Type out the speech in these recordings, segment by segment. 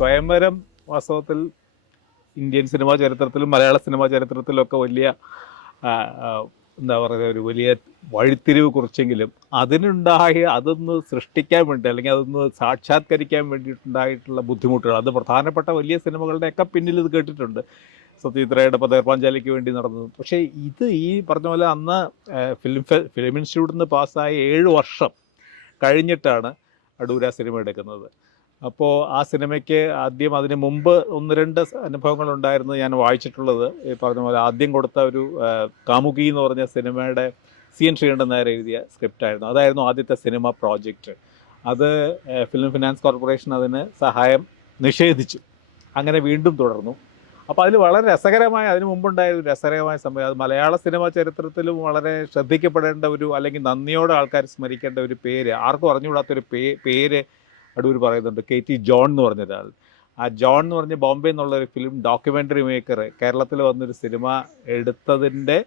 സ്വയംവരം വാസ്തവത്തിൽ Indian cinema ചരിത്രത്തിലും മലയാള cinema ചരിത്രത്തിലൊക്കെ വലിയ എന്താ പറയുക ഒരു വലിയ വഴിത്തിരിവ് കുറിച്ചെങ്കിലും അതൊന്ന് സൃഷ്ടിക്കാൻ വേണ്ടി അല്ലെങ്കിൽ അതൊന്ന് സാക്ഷാത്കരിക്കാൻ വേണ്ടിയിട്ടുണ്ടായിട്ടുള്ള ബുദ്ധിമുട്ടുകൾ, അത് പ്രധാനപ്പെട്ട വലിയ സിനിമകളുടെയൊക്കെ പിന്നിൽ ഇത് കേട്ടിട്ടുണ്ട്. സത്യജിത്രയുടെ പതേർപ്പാഞ്ചാലിക്ക് വേണ്ടി നടന്നത്. പക്ഷേ ഈ പറഞ്ഞ പോലെ അന്ന് ഫിലിം ഇൻസ്റ്റിറ്റ്യൂട്ടിൽ നിന്ന് പാസ്സായ 7 വർഷം കഴിഞ്ഞിട്ടാണ് അടൂർ ആ സിനിമ എടുക്കുന്നത്. അപ്പോൾ ആ സിനിമയ്ക്ക് ആദ്യം അതിന് മുമ്പ് 1-2 അനുഭവങ്ങളുണ്ടായിരുന്നു ഞാൻ വായിച്ചിട്ടുള്ളത്. ഈ പറഞ്ഞ പോലെ ആദ്യം കൊടുത്ത ഒരു കാമുകി എന്ന് പറഞ്ഞ സിനിമയുടെ CN ശ്രീകണ്ഠൻ നായർ എഴുതിയ സ്ക്രിപ്റ്റായിരുന്നു. അതായിരുന്നു ആദ്യത്തെ സിനിമ പ്രോജക്റ്റ്. അത് ഫിലിം ഫിനാൻസ് കോർപ്പറേഷൻ അതിന് സഹായം നിഷേധിച്ചു. അങ്ങനെ വീണ്ടും തുടർന്നു. അപ്പോൾ അതിൽ വളരെ രസകരമായ, അതിന് മുമ്പുണ്ടായ ഒരു രസകരമായ സംഭവം, അത് മലയാള സിനിമ ചരിത്രത്തിലും വളരെ ശ്രദ്ധിക്കപ്പെടേണ്ട ഒരു, അല്ലെങ്കിൽ നന്ദിയോടെ ആൾക്കാർ സ്മരിക്കേണ്ട ഒരു പേര്, ആർക്കും അറിഞ്ഞുകൂടാത്തൊരു പേര് അടൂർ പറയുന്നുണ്ട്. KT ജോൺ എന്ന് പറഞ്ഞ ഒരാൾ. ആ ജോൺ എന്ന് പറഞ്ഞ ബോംബെ എന്നുള്ളൊരു ഫിലിം ഡോക്യുമെൻ്ററി മേക്കർ കേരളത്തിൽ വന്നൊരു സിനിമ എടുത്തതിൻ്റെ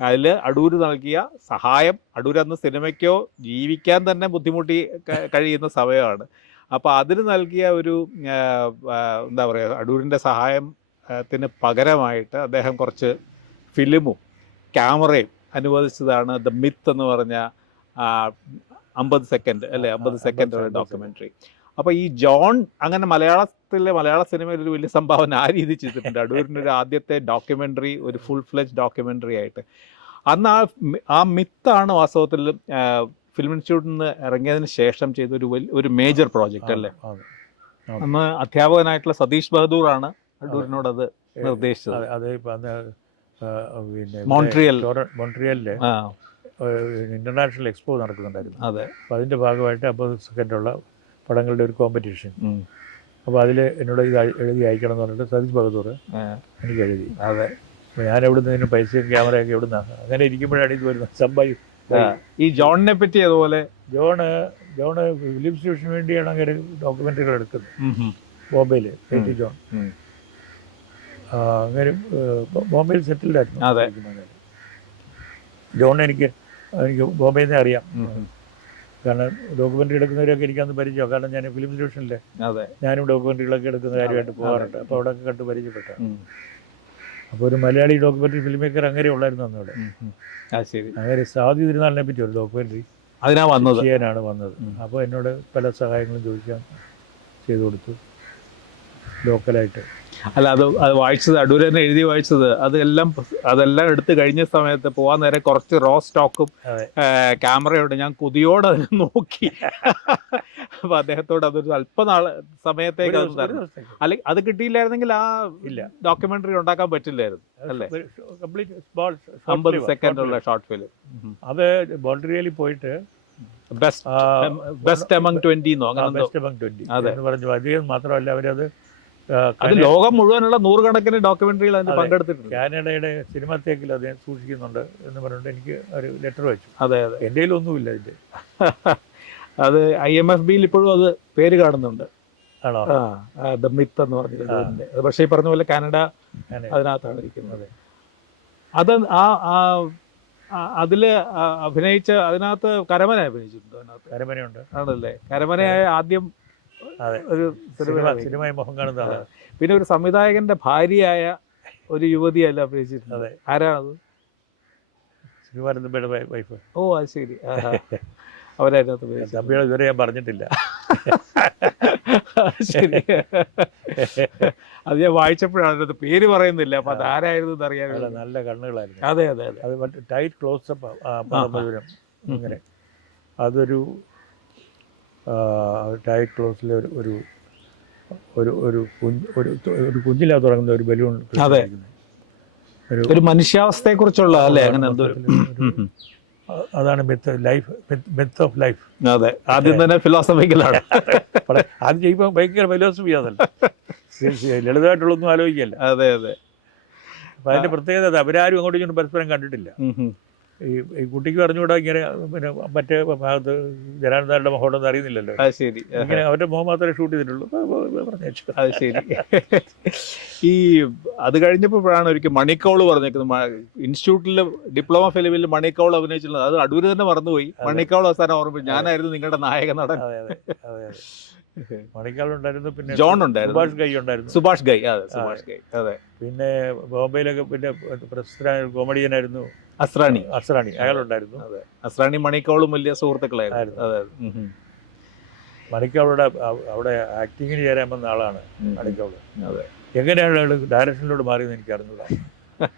അതിൽ അടൂർ നൽകിയ സഹായം, അടൂർ അന്ന് സിനിമയ്ക്കോ ജീവിക്കാൻ തന്നെ ബുദ്ധിമുട്ടി കഴിയുന്ന സമയമാണ്. അപ്പോൾ അതിന് നൽകിയ ഒരു എന്താ പറയുക, അടൂരിൻ്റെ സഹായത്തിന് പകരമായിട്ട് അദ്ദേഹം കുറച്ച് ഫിലിമും ക്യാമറയും അനുവദിച്ചതാണ് ദ മിത്ത് എന്ന് പറഞ്ഞ 50 സെക്കൻഡ് അല്ലേ, 50 സെക്കൻഡ് ഡോക്യുമെൻ്ററി. അപ്പോൾ ഈ ജോൺ അങ്ങനെ മലയാള സിനിമയിൽ ഒരു വലിയ സംഭാവന ആ രീതി ചെയ്തിട്ടുണ്ട്. അടൂരിൻ്റെ ഒരു ആദ്യത്തെ ഡോക്യുമെൻ്ററി, ഒരു ഫുൾ ഫ്ലെജ് ഡോക്യുമെൻ്ററി ആയിട്ട്. അന്ന് ആ മിത്താണ് വാസ്തവത്തിൽ ഫിലിം ഇൻസ്റ്റിറ്റ്യൂട്ടിൽ നിന്ന് ഇറങ്ങിയതിന് ശേഷം ചെയ്ത ഒരു മേജർ പ്രോജക്റ്റ് അല്ലേ. അന്ന് അധ്യാപകനായിട്ടുള്ള സതീഷ് ബഹദൂറാണ് അടൂരിനോട് അത് നിർദ്ദേശിച്ചത്. മോൺട്രിയലിലെ ഇന്റർനാഷണൽ എക്സ്പോ നടക്കുന്നുണ്ടായിരുന്നു. അതെ. അപ്പോൾ അതിൻ്റെ ഭാഗമായിട്ട് 50 സെക്കൻഡുള്ള പടങ്ങളുടെ ഒരു കോമ്പറ്റീഷൻ. അപ്പോൾ അതിൽ എന്നോട് ഇത് എഴുതി അയക്കണം എന്ന് പറഞ്ഞിട്ട് സതീഷ് ബഹദൂർ എനിക്ക് എഴുതി. അതെ. അപ്പോൾ ഞാൻ എവിടുന്ന് ഇതിന് പൈസയും ക്യാമറയൊക്കെ എവിടുന്നാണ്, അങ്ങനെ ഇരിക്കുമ്പോഴാണ് ഇത് വരുന്നത് സംഭവം. ഈ ജോണിനെ പറ്റി അതുപോലെ ജോണ് ഫിലിം ഇൻസ്റ്റിറ്റ്യൂഷന് വേണ്ടിയാണ് അങ്ങനെ ഡോക്യുമെൻ്ററികൾ എടുക്കുന്നത് ബോംബെയിൽ. KT ജോൺ അങ്ങനെ ബോംബെയിൽ സെറ്റിൽഡ് ആയിരുന്നു. ജോൺ എനിക്ക് ബോംബെയിൽ നിന്ന് അറിയാം. കാരണം ഡോക്യുമെൻ്ററി എടുക്കുന്നവരൊക്കെ എനിക്കന്ന് പരിചയം. കാരണം ഞാൻ ഫിലിം ഇൻസ്റ്റിറ്റ്യൂഷനിലെ ഞാനും ഡോക്യുമെൻ്ററികളൊക്കെ എടുക്കുന്ന കാര്യമായിട്ട് പോകാറുണ്ട്. അപ്പോൾ അവിടെ കണ്ട് പരിചയപ്പെട്ട. അപ്പോൾ ഒരു മലയാളി ഡോക്യുമെൻ്ററി ഫിലിം മേക്കർ അങ്ങനെ ഉള്ളായിരുന്നു അന്നവിടെ. അങ്ങനെ സാധു തിരുനാളിനെ പറ്റി ഒരു ഡോക്യുമെൻ്ററി ചെയ്യാനാണ് വന്നത്. അപ്പോൾ എന്നോട് പല സഹായങ്ങളും ചോദിക്കാൻ ചെയ്തു കൊടുത്തു ലോക്കലായിട്ട്. അല്ല, അത് വായിച്ചത് അടൂർ തന്നെ എഴുതി വായിച്ചത്. അതെല്ലാം എടുത്തു കഴിഞ്ഞ സമയത്ത് പോകാൻ നേരെ കുറച്ച് റോ സ്റ്റോക്കും ക്യാമറയോട് ഞാൻ കൊതിയോടെ അതിനെ നോക്കി. അപ്പൊ അദ്ദേഹത്തോട് അതൊരു അല്പനാൾ സമയത്തേക്ക് അല്ലെങ്കിൽ അത് കിട്ടിയില്ലായിരുന്നെങ്കിൽ ആ ഡോക്യുമെന്ററി ഉണ്ടാക്കാൻ പറ്റില്ലായിരുന്നു അല്ലേ. 50 സെക്കൻഡ് ഉള്ള ഷോർട്ട് ഫിലിം. അത് മോൺട്രിയലിൽ പോയിട്ട് ബെസ്റ്റ് എമംഗ് 20 എന്ന് പറഞ്ഞു. അധികം മാത്രമല്ല, അവരത് ലോകം മുഴുവനുള്ള 100 ഡോക്യുമെന്ററികൾ അതിന് പങ്കെടുത്തിട്ടുണ്ട്. കാനഡയുടെ സിനിമാത്തേക്കിൽ അത് സൂക്ഷിക്കുന്നുണ്ട് എന്ന് പറഞ്ഞിട്ട് എനിക്ക് ഒരു ലെറ്റർ വെച്ചു. അതെ. എൻ്റെ കയ്യിലൊന്നുമില്ല ഇതിൻ്റെ. അത് IMFBയിൽ ഇപ്പോഴും അത് പേര് കാണുന്നുണ്ട്. ആണോ? ദ മിത്ത് എന്ന് പറഞ്ഞിട്ടുണ്ട്. പക്ഷേ ഈ പറഞ്ഞ പോലെ കാനഡ അതിനകത്താണ് ഇരിക്കുന്നത്. അത് അതില് അഭിനയിച്ച അതിനകത്ത് കരമന അഭിനയിച്ചിട്ടുണ്ട്. അതിനകത്ത് കരമനയുണ്ട് ആണല്ലേ. കരമനയായ ആദ്യം ഒരു സിനിമ മുഖം കാണുന്നതാണ്. പിന്നെ ഒരു സംവിധായകന്റെ ഭാര്യയായ ഒരു യുവതിയല്ല അഭിനയിച്ചിട്ടുണ്ട്. ആരാണത്? ശ്രീമാനന്ദയുടെ വൈഫ്. ഓ, അത് ശരി. അവരതിനകത്ത് തമ്പിയോട് ഇതുവരെ ഞാൻ പറഞ്ഞിട്ടില്ല. ശരി. അത് ഞാൻ വായിച്ചപ്പോഴാണ് അത് പേര് പറയുന്നില്ല. അപ്പൊ അത് ആരായിരുന്നു അറിയാനുള്ള. നല്ല കണ്ണുകളായിരുന്നു. അതെ. അത് ടൈറ്റ് ക്ലോസപ്പ് ഇങ്ങനെ. അതൊരു ടൈറ്റ് ക്ലോസിൽ ഒരു കുഞ്ഞിലാ തുടങ്ങുന്ന ഒരു ബലൂൺ. ഒരു മനുഷ്യാവസ്ഥയെ കുറിച്ചുള്ള അല്ലേ, അങ്ങനെ എന്തോ. അതാണ് മിത്ത് ഓഫ് ലൈഫ്. അതെ, ആദ്യം തന്നെ ഫിലോസഫിക്കലാണ്. ആദ്യം ചെയ്യുമ്പോൾ ഭയങ്കര ഫിലോസഫി ആണല്ലോ, ലളിതമായിട്ടുള്ളൊന്നും ആലോചിക്കല്ല. അതെ. അപ്പം അതിൻ്റെ പ്രത്യേകത അവരാരും അങ്ങോട്ടും ഇങ്ങോട്ടും പരസ്പരം കണ്ടിട്ടില്ല. ഈ കുട്ടിക്ക് പറഞ്ഞുകൂടാ ഇങ്ങനെ, പിന്നെ മറ്റേ ഭാഗത്ത് ജനാനന്ദാരുടെ മുഖോടൊന്നും അറിയുന്നില്ലല്ലോ. ശരി. ഇങ്ങനെ അവരുടെ മുഖം മാത്രമേ ഷൂട്ട് ചെയ്തിട്ടുള്ളൂ. അത് ശരി. അത് കഴിഞ്ഞപ്പോഴാണ് ഒരിക്കൽ മണിക്കൗൾ പറഞ്ഞേക്കുന്നത്. ഇൻസ്റ്റിറ്റ്യൂട്ടിൽ ഡിപ്ലോമ ഫിലിമിൽ മണിക്കൗൾ അഭിനയിച്ചിട്ടുള്ളത്. അത് അടൂര് തന്നെ മറന്നുപോയി. മണിക്കൗൾ അവസാനം ഓർമ്മ, ഞാനായിരുന്നു നിങ്ങളുടെ നായക നടൻ. മണിക്കാളുണ്ടായിരുന്നു, പിന്നെ ജോൺ ഉണ്ടായിരുന്നു, സുഭാഷ് ഗൈ ഉണ്ടായിരുന്നു. സുഭാഷ് ഗൈ, അതെ സുഭാഷ് ഗൈ, അതെ. പിന്നെ ബോംബെയിലൊക്കെ പിന്നെ പ്രശസ്തനായ കോമഡിയനായിരുന്നു അസ്രാണി, അയാളുണ്ടായിരുന്നു. അതെ. അസ്രാണി മണിക്കോളും വലിയ സുഹൃത്തുക്കളായിരുന്നു. അതെ. മണിക്കോളുടെ അവിടെ ആക്ടിങ്ങിന് ചേരാൻ വന്ന ആളാണ് മണിക്കോള്. അതെ. എങ്ങനെയാണ് അയാൾ ഡയറക്ഷനിലോട്ട് മാറിയെന്ന് എനിക്ക് അറിഞ്ഞൂടാ.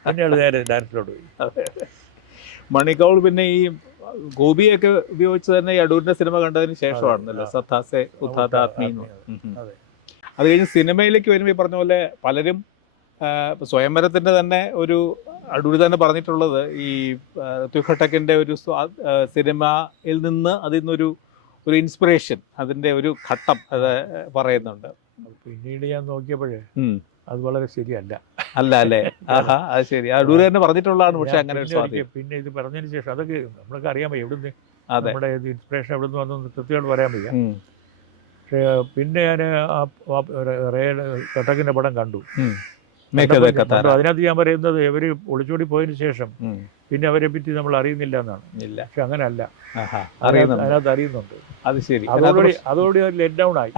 പിന്നെ അയാൾ നേരെ ഡയറക്ഷനിലോട്ട് പോയി. അതെ. മണിക്കോൾ പിന്നെ ഈ ഗോപിയൊക്കെ ഉപയോഗിച്ച് തന്നെ ഈ അടൂരിന്റെ സിനിമ കണ്ടതിന് ശേഷമാണല്ലോ സത്താസെ ഉത്താതാത്മീ. അത് കഴിഞ്ഞ് സിനിമയിലേക്ക് വരുമ്പോൾ ഈ പറഞ്ഞ പോലെ പലരും സ്വയംവരത്തിന്റെ തന്നെ ഒരു അടൂർ തന്നെ പറഞ്ഞിട്ടുള്ളത് ഈ ഋത്വിക് ഒരു സിനിമയിൽ നിന്ന് അതിൽ നിന്നൊരു ഇൻസ്പിറേഷൻ, അതിന്റെ ഒരു ഘട്ടം അത് പറയുന്നുണ്ട്. പിന്നീട് ഞാൻ നോക്കിയപ്പോഴേ അത് വളരെ ശരിയല്ല. അല്ല അല്ലേ? ആഹാ, അത് ശരി. അടൂർ തന്നെ പറഞ്ഞിട്ടുള്ളതാണ്. പക്ഷെ അങ്ങനെ ഒരു സ്വാധീനം പിന്നെ ഇത് പറഞ്ഞതിന് ശേഷം അതൊക്കെ നമ്മളൊക്കെ അറിയാൻ വയ്യ എവിടുന്ന് നമ്മുടെ ഇൻസ്പിറേഷൻ എവിടുന്ന് വന്നു കൃത്യമായിട്ട് പറയാൻ വയ്യ. പക്ഷേ പിന്നെ ഞാൻ കട്ടക്കിന്റെ പടം കണ്ടു. അതിനകത്ത് ഞാൻ പറയുന്നത് ഇവര് ഒളിച്ചോടി പോയതിനു ശേഷം പിന്നെ അവരെ പറ്റി നമ്മൾ അറിയുന്നില്ല എന്നാണ്. പക്ഷെ അങ്ങനെയല്ല, അതിനകത്ത് അറിയുന്നുണ്ട്. അത് ശരി. അതോടുകൂടി ലെറ്റ് ഡൗൺ ആയി.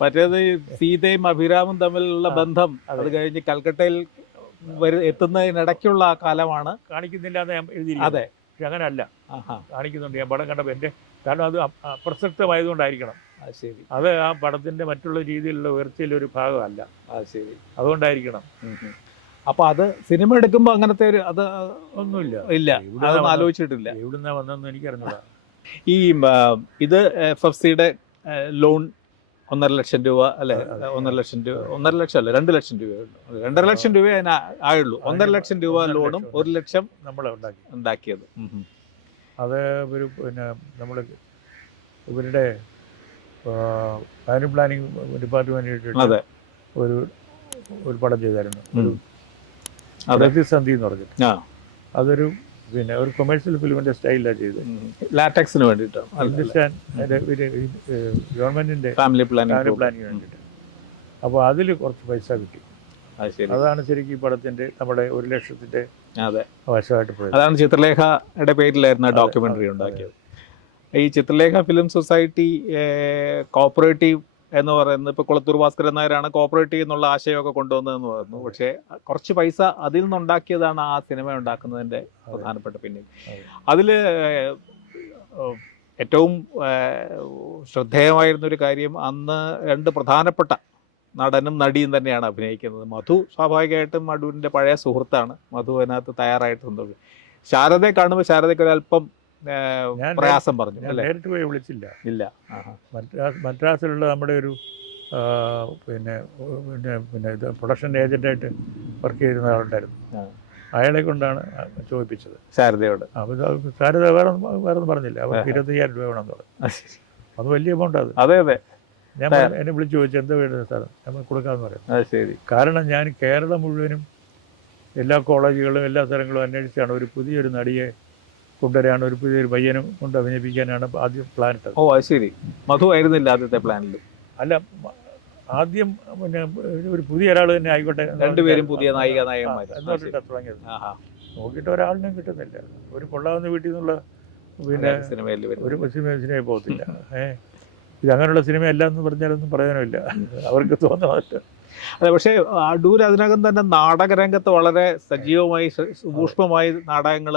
മറ്റേത് സീതയും അഭിരാമും തമ്മിലുള്ള ബന്ധം അത് കഴിഞ്ഞ് കൽക്കട്ടയിൽ എത്തുന്നതിനിടയ്ക്കുള്ള ആ കാലമാണ്. കാണിക്കുന്നില്ല എന്ന് ഞാൻ എഴുതി. അതെ. പക്ഷെ അങ്ങനെയല്ല, കാണിക്കുന്നുണ്ട്. ഞാൻ പടം കണ്ടപ്പോൾ എൻ്റെ, കാരണം അത് അപ്രസക്തമായതുകൊണ്ടായിരിക്കണം. ശരി. അത് ആ പടത്തിന്റെ മറ്റുള്ള രീതിയിലുള്ള ഉയർച്ചയിലൊരു ഭാഗമല്ല. ശരി. അതുകൊണ്ടായിരിക്കണം. അപ്പൊ അത് സിനിമ എടുക്കുമ്പോ അങ്ങനത്തെ ഒരു അത് ഒന്നുമില്ല. ഇല്ല, അതൊന്നും ആലോചിച്ചിട്ടില്ല. എവിടുന്നാ വന്നതെന്ന് എനിക്കറിഞ്ഞൂടാ. ഈ ഇത് FFCയുടെ ലോൺ 1.5 ലക്ഷം രൂപ അല്ലെ? 1.5 ലക്ഷം രൂപ, 1.5 ലക്ഷം അല്ല 2 ലക്ഷം രൂപയുണ്ട്. 2.5 ലക്ഷം രൂപ അതിന് ആയുള്ളൂ. 1.5 ലക്ഷം രൂപ ലോണും 1 ലക്ഷം നമ്മൾ ഉണ്ടാക്കിയത്. അത് ഒരു പിന്നെ നമ്മൾ ഇവരുടെ പ്ലാനിംഗ് ഡിപ്പാർട്ട്മെന്റ് ഒരു പടം ചെയ്തായിരുന്നു, പ്രതിസന്ധി എന്ന് പറഞ്ഞിട്ട്. അതൊരു പിന്നെ ഒരു കൊമേഴ്സ്യൽ ഫിലിമിന്റെ സ്റ്റൈലിലാണ് ചെയ്തത്. ലാറ്റക്സിന് വേണ്ടിയിട്ട്, ഹിന്ദുസ്ഥാൻ ഗവൺമെന്റിന്റെ ഫാമിലി പ്ലാനിങ്ങിന് വേണ്ടിയിട്ട്. അപ്പോൾ അതിൽ കുറച്ച് പൈസ കിട്ടി. അതാണ് ശരിക്കും ഈ പടത്തിന്റെ നമ്മുടെ 1 ലക്ഷത്തിന്റെ വശമായിട്ട് പോയത്. അതാണ് ചിത്രലേഖയുടെ പേരിലായിരുന്നു ഡോക്യുമെന്ററി ഉണ്ടാക്കിയത്. ഈ ചിത്രലേഖ ഫിലിം സൊസൈറ്റി കോപ്പറേറ്റീവ് എന്ന് പറയുന്നത് ഇപ്പോൾ കുളത്തൂർ ഭാസ്കരൻ നായരാണ് കോപ്പറേറ്റീവ് എന്നുള്ള ആശയമൊക്കെ കൊണ്ടുവന്നതെന്ന് പറഞ്ഞു. പക്ഷേ കുറച്ച് പൈസ അതിൽ നിന്നുണ്ടാക്കിയതാണ് ആ സിനിമ ഉണ്ടാക്കുന്നതിൻ്റെ പ്രധാനപ്പെട്ട പിന്നിൽ. അതിൽ ഏറ്റവും ശ്രദ്ധേയമായിരുന്നൊരു കാര്യം, അന്ന് 2 പ്രധാനപ്പെട്ട നടനും നടിയും തന്നെയാണ് അഭിനയിക്കുന്നത്. മധു സ്വാഭാവികമായിട്ടും അടൂരിൻ്റെ പഴയ സുഹൃത്താണ്. മധു അതിനകത്ത് തയ്യാറായിട്ടുണ്ട്. ശാരദയെ കാണുമ്പോൾ ശാരദയ്ക്ക് ഒരല്പം പ്രയാസം പറഞ്ഞു. നേരിട്ട് പോയി വിളിച്ചില്ല. ഇല്ല. മദ്രാസിലുള്ള നമ്മുടെ ഒരു പിന്നെ ഇത് പ്രൊഡക്ഷൻ ഏജന്റായിട്ട് വർക്ക് ചെയ്യുന്ന ആളുണ്ടായിരുന്നു. അയാളെ കൊണ്ടാണ് ചോദിപ്പിച്ചത് ശാരദയോട്. അപ്പോൾ ശാരദ വേറെ ഒന്നും പറഞ്ഞില്ല. അവർക്ക് 25,000 രൂപ വേണമെന്ന് പറഞ്ഞു. അത് വലിയ എമൗണ്ട്. അതെ അതെ. ഞാൻ എന്നെ വിളിച്ച് ചോദിച്ചു എന്താ വേണ്ടത് സാർ, നമ്മൾ കൊടുക്കാമെന്ന് പറയാം. ശരി. കാരണം ഞാൻ കേരളം മുഴുവനും എല്ലാ കോളേജുകളും എല്ലാ സ്ഥലങ്ങളും അന്വേഷിച്ചാണ് ഒരു പുതിയൊരു നടിയെ കൊണ്ടുവരാണ്, ഒരു പുതിയൊരു പയ്യനും കൊണ്ട് അഭിനയിപ്പിക്കാനാണ് ആദ്യം പ്ലാൻ ഇട്ടത്. ഓ അത് ശരി. മധു ആയിരുന്നില്ല ആദ്യത്തെ പ്ലാനിൽ? അല്ല, ആദ്യം പിന്നെ ഒരു പുതിയ ഒരാൾ തന്നെ ആയിക്കോട്ടെ, 2 പേരും പുതിയ നായിക നായകന്മാർ എന്നോട്ടിട്ടാ തുടങ്ങിയത്. നോക്കിയിട്ട് ഒരാളിനും കിട്ടുന്നില്ല. ഒരു കൊള്ളാവുന്ന വീട്ടിൽ നിന്നുള്ള പിന്നെ ഒരു സിനിമയിൽ പോകത്തില്ല. ഇത് അങ്ങനെയുള്ള സിനിമയല്ല എന്ന് പറഞ്ഞാലൊന്നും പ്രയോജനമില്ല, അവർക്ക് തോന്നുന്നില്ല. അതെ. പക്ഷേ അടൂർ അതിനകം തന്നെ നാടകരംഗത്ത് വളരെ സജീവമായി സൂക്ഷ്മമായി നാടകങ്ങൾ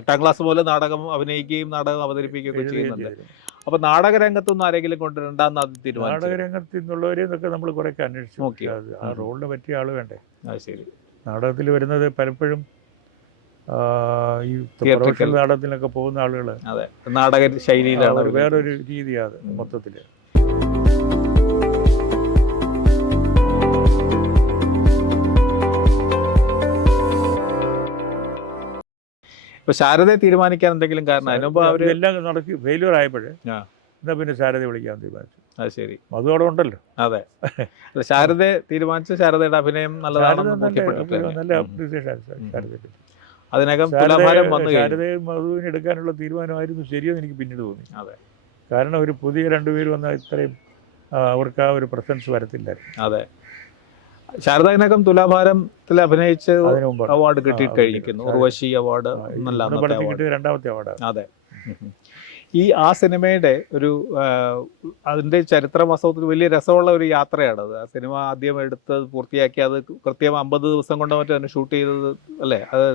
8ാം ക്ലാസ് പോലെ നാടകം അഭിനയിക്കുകയും നാടകം അവതരിപ്പിക്കുകയൊക്കെ ചെയ്യുന്നുണ്ട്. അപ്പൊ നാടകരംഗത്തൊന്നും ആരെങ്കിലും കൊണ്ടുവരണ്ടെന്ന് അത് തീരുമാനിച്ചു? നാടകരംഗത്ത് നിന്നുള്ളവരെന്നൊക്കെ നമ്മൾ കുറേയൊക്കെ അന്വേഷിച്ചു നോക്കി. ആ റോളിന് പറ്റിയ ആള് വേണ്ടേ? ശരി. നാടകത്തിൽ വരുന്നത് പലപ്പോഴും ഈ പ്രൊഫഷണൽ നാടകത്തിലൊക്കെ പോകുന്ന ആളുകൾ നാടക ശൈലിയിലാണ്, വേറൊരു രീതിയാണ് മൊത്തത്തിൽ. ഇപ്പൊ ശാരദയെ തീരുമാനിക്കാൻ എന്തെങ്കിലും കാരണം? അതിനുമ്പ് അവര് എല്ലാം നടക്കി ഫെയിലിയർ ആയപ്പോഴേ എന്നാ പിന്നെ ശാരദയെ വിളിക്കാൻ തീരുമാനിച്ചു. അത് ശരി. മധു അവിടെ ഉണ്ടല്ലോ. അതെ. ശാരദയെ തീരുമാനിച്ചു. ശാരദയുടെ അഭിനയം നല്ലതാണെന്ന് നല്ല അപ്രീസിയേഷൻ ശാരദയെ. അതിനകം തുലാഭാരം വന്നു. ശാരദയും മധുവിനെ എടുക്കാനുള്ള തീരുമാനമായിരുന്നു ശരിയെന്ന് എനിക്ക് പിന്നീട് തോന്നി. അതെ. കാരണം ഒരു പുതിയ 2 പേര് വന്നാൽ ഇത്രയും അവർക്ക് ആ ഒരു പ്രസൻസ് വരത്തില്ലായിരുന്നു. അതെ. ശാരദ ഇതിനകം തുലാഭാരത്തിൽ അഭിനയിച്ച് അവാർഡ് കിട്ടിക്കഴിഞ്ഞിരിക്കുന്നു. ഉർവശി അവാർഡ്, 2ാമത്തെ അവാർഡ്. അതെ. ആ സിനിമയുടെ ഒരു അതിൻ്റെ ചരിത്ര വാസ്തവത്തിൽ വലിയ രസമുള്ള ഒരു യാത്രയാണത്. ആ സിനിമ ആദ്യം എടുത്ത് പൂർത്തിയാക്കി അത് കൃത്യം 50 ദിവസം കൊണ്ട് മറ്റോ തന്നെ ഷൂട്ട് ചെയ്തത് അല്ലേ? അത്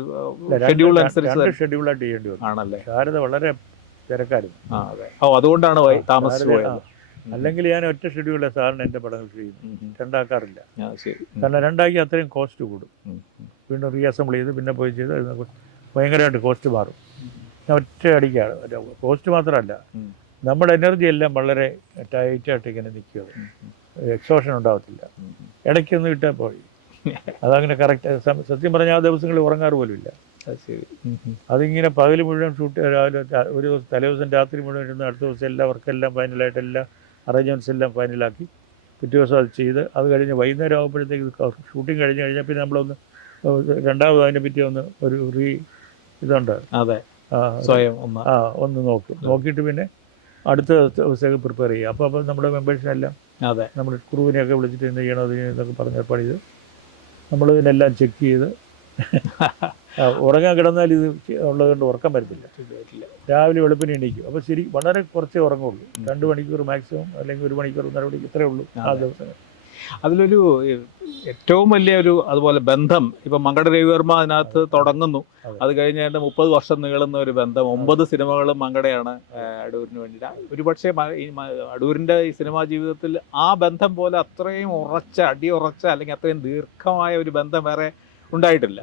ഷെഡ്യൂൾ അനുസരിച്ച് ഷെഡ്യൂളായിട്ട് ചെയ്യേണ്ടി വന്നു. ആണല്ലേ? ശാരദ വളരെ തിരക്കായിരുന്നു. അതെ. അതുകൊണ്ടാണ് താമസിച്ചു പോയത്. അല്ലെങ്കിൽ ഞാൻ ഒറ്റ ഷെഡ്യൂളെ സാറിന് എൻ്റെ പടങ്ങൾ ചെയ്യും, രണ്ടാക്കാറില്ല. കാരണം രണ്ടാക്കി അത്രയും കോസ്റ്റ് കൂടും. വീണ്ടും റീഅസംബിൾ ചെയ്ത് പിന്നെ പോയി ചെയ്ത് ഭയങ്കരമായിട്ട് കോസ്റ്റ് മാറും. ഒറ്റ അടിക്കാണ്. കോസ്റ്റ് മാത്രമല്ല, നമ്മുടെ എനർജി എല്ലാം വളരെ ടൈറ്റായിട്ട് ഇങ്ങനെ നിൽക്കുക, എക്സോഷൻ ഉണ്ടാകത്തില്ല. ഇടയ്ക്കൊന്നും ഇട്ടാൽ പോയി അതങ്ങനെ കറക്റ്റ്. സത്യം പറഞ്ഞാൽ ആ ദിവസങ്ങളിൽ ഉറങ്ങാറ് പോലും ഇല്ല. അതിങ്ങനെ പകൽ മുഴുവൻ ഷൂട്ട്, രാവിലെ ഒരു ദിവസം തലേദിവസം രാത്രി മുഴുവൻ ഇരുന്ന് അടുത്ത ദിവസം എല്ലാ വർക്കെല്ലാം ഫൈനലായിട്ട് എല്ലാ അറേഞ്ച്മെൻറ്റ്സ് എല്ലാം ഫൈനലാക്കി പിറ്റേ ദിവസം അത് ചെയ്ത് അത് കഴിഞ്ഞ് വൈകുന്നേരം ആകുമ്പോഴത്തേക്ക് ഷൂട്ടിങ് കഴിഞ്ഞാൽ പിന്നെ നമ്മളൊന്ന് രണ്ടാമത് അതിനെ പറ്റി ഒരു ഇതുണ്ട്. അതെ, സ്വയം ഒന്ന് നോക്കിയിട്ട് പിന്നെ അടുത്ത ദിവസത്തേക്ക് പ്രിപ്പയർ ചെയ്യുക. അപ്പോൾ നമ്മുടെ മെമ്പേഴ്സിനെല്ലാം നമ്മുടെ ക്രൂവിനെയൊക്കെ വിളിച്ചിട്ട് എന്ത് ചെയ്യണം എന്നൊക്കെ പറഞ്ഞ് ഏർപ്പാട് ചെയ്ത് നമ്മൾ ഇതിനെല്ലാം ചെക്ക് ചെയ്ത് ഉറങ്ങാൻ കിടന്നാൽ ഇത് ഉള്ളതുകൊണ്ട് ഉറക്കം വരത്തില്ല. രാവിലെ വെളുപ്പിന് എണീക്കും. അപ്പോൾ ശരി വളരെ കുറച്ചേ ഉറങ്ങുള്ളൂ. 2 മണിക്കൂർ മാക്സിമം, അല്ലെങ്കിൽ 1 മണിക്കൂർ 1.5 മണിക്കൂർ, ഇത്രയേ ഉള്ളൂ ആ ദിവസം. അതിലൊരു ഏറ്റവും വലിയൊരു അതുപോലെ ബന്ധം ഇപ്പം മങ്കട രവിവർമ്മ അതിനകത്ത് തുടങ്ങുന്നു. അത് കഴിഞ്ഞാൽ 30 വർഷം നീളുന്ന ഒരു ബന്ധം. 9 സിനിമകളും മങ്കടയാണ് അടൂരിന് വേണ്ടിയിട്ട്. ഒരുപക്ഷെ അടൂരിൻ്റെ ഈ സിനിമാ ജീവിതത്തിൽ ആ ബന്ധം പോലെ അത്രയും അടിയുറച്ച അല്ലെങ്കിൽ അത്രയും ദീർഘമായ ഒരു ബന്ധം വേറെ ഉണ്ടായിട്ടില്ല.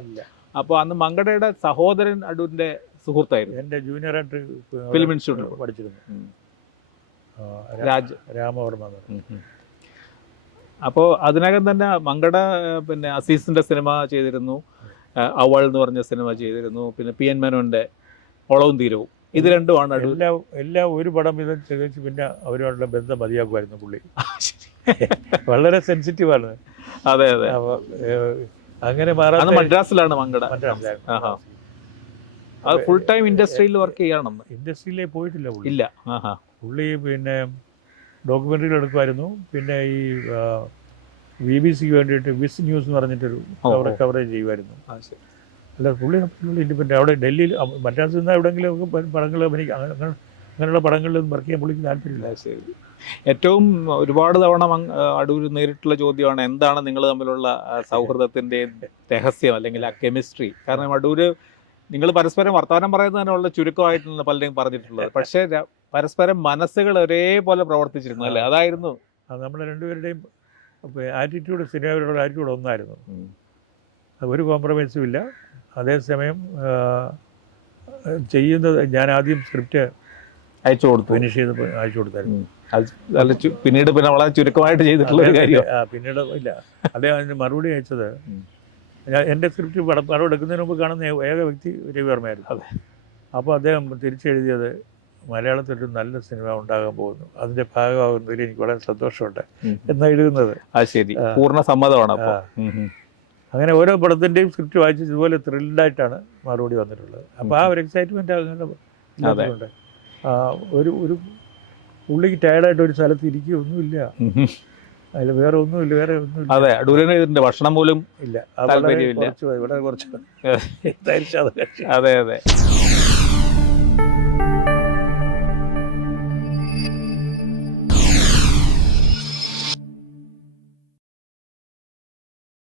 അപ്പോൾ അന്ന് മങ്കടയുടെ സഹോദരൻ അടൂരിൻ്റെ സുഹൃത്തായിരുന്നു. എൻ്റെ ജൂനിയറായിട്ട് ഫിലിം ഇൻസ്റ്റിറ്റ്യൂട്ടിൽ പഠിച്ചിരുന്നു, രാമവർമ്മ. അപ്പോൾ അതിനകം തന്നെ മങ്കട പിന്നെ അസീസിൻ്റെ സിനിമ ചെയ്തിരുന്നു, അവൾ എന്ന് പറഞ്ഞ സിനിമ ചെയ്തിരുന്നു, പിന്നെ PN മേനോൻ്റെ ഓളവും തീരവും. ഇത് രണ്ടുമാണ് എല്ലാം ഒരു പടം ഇത് ചെയ്ത് പിന്നെ അവരോടുള്ള ബന്ധം മതിയാക്കുമായിരുന്നു പുള്ളി. വളരെ സെൻസിറ്റീവാണ്. അതെ. അങ്ങനെ മദ്രാസിലാണ് മങ്കട. അത് ഫുൾ ടൈം ഇൻഡസ്ട്രിയിൽ വർക്ക് ചെയ്യണം. ഇൻഡസ്ട്രിയിലേ പോയിട്ടില്ല പുള്ളി. ഇല്ല. പുള്ളി പിന്നെ ഡോക്യുമെൻ്ററികൾ എടുക്കുമായിരുന്നു. പിന്നെ ഈ BBC വേണ്ടിയിട്ട് വിസ് ന്യൂസ് എന്ന് പറഞ്ഞിട്ടൊരു കവറേജ് ചെയ്യുമായിരുന്നു. അല്ല പുള്ളി ഇൻഡിപെൻഡൻ്റ്. അവിടെ ഡൽഹിയിൽ മദ്രാസിൽ നിന്ന് എവിടെയെങ്കിലും പടങ്ങൾ അങ്ങനെയുള്ള പടങ്ങളിൽ വർക്ക് ചെയ്യാൻ പുള്ളിക്ക് താല്പര്യമില്ല. ഏറ്റവും ഒരുപാട് തവണ അടൂർ നേരിട്ടുള്ള ചോദ്യമാണ്, എന്താണ് നിങ്ങൾ തമ്മിലുള്ള സൗഹൃദത്തിൻ്റെ രഹസ്യം അല്ലെങ്കിൽ ആ കെമിസ്ട്രി? കാരണം അടൂര് നിങ്ങൾ പരസ്പരം വർത്തമാനം പറയുന്നത് തന്നെയുള്ള ചുരുക്കമായിട്ടാണ് പലരും പറഞ്ഞിട്ടുള്ളത്. പക്ഷേ പരസ്പരം മനസ്സുകൾ ഒരേപോലെ പ്രവർത്തിച്ചിരുന്നു അല്ലേ? അതായിരുന്നു നമ്മുടെ രണ്ടുപേരുടെയും ആറ്റിറ്റ്യൂഡ്, സിനിമയുടെ ആറ്റിറ്റ്യൂഡ് ഒന്നായിരുന്നു. ഒരു കോംപ്രമൈസും ഇല്ല. അതേസമയം ചെയ്യുന്നത് ഞാൻ ആദ്യം സ്ക്രിപ്റ്റ് അയച്ചു കൊടുത്തു, ഫിനിഷ് ചെയ്ത് അയച്ചു കൊടുത്തായിരുന്നു. പിന്നീട് പിന്നെ വളരെ ചുരുക്കമായിട്ട് ചെയ്തിട്ടുള്ള ഒരു കാര്യം. പിന്നീട് ഇല്ല, അദ്ദേഹം അതിന് മറുപടി അയച്ചത് എൻ്റെ സ്ക്രിപ്റ്റ് പടം എടുക്കുന്നതിന് മുമ്പ് കാണുന്ന ഏക വ്യക്തി രവിവർമ്മയായിരുന്നു. അതെ. അപ്പോൾ അദ്ദേഹം തിരിച്ചെഴുതിയത് മലയാളത്തിലൊരു നല്ല സിനിമ ഉണ്ടാകാൻ പോകുന്നു, അതിൻ്റെ ഭാഗമാകുന്നതിൽ എനിക്ക് വളരെ സന്തോഷമുണ്ട് എന്നാണ് എഴുതുന്നത്. ശരി, പൂർണ്ണ സമ്മതമാണ്. അങ്ങനെ ഓരോ പടത്തിൻ്റെയും സ്ക്രിപ്റ്റ് വായിച്ച് ഇതുപോലെ ത്രില്ഡായിട്ടാണ് മറുപടി വന്നിട്ടുള്ളത്. അപ്പോൾ ആ ഒരു എക്സൈറ്റ്മെൻറ്റ് അങ്ങനെ ഉണ്ട്. ഒരു പുള്ളിക്ക് ടയർഡായിട്ട് ഒരു സ്ഥലത്ത് ഇരിക്കുകയൊന്നുമില്ല, അതിൽ വേറെ ഒന്നുമില്ല. അതെ, അടൂരിന് ഭക്ഷണം പോലും ഇല്ല, വളരെ കുറച്ച് അതെ.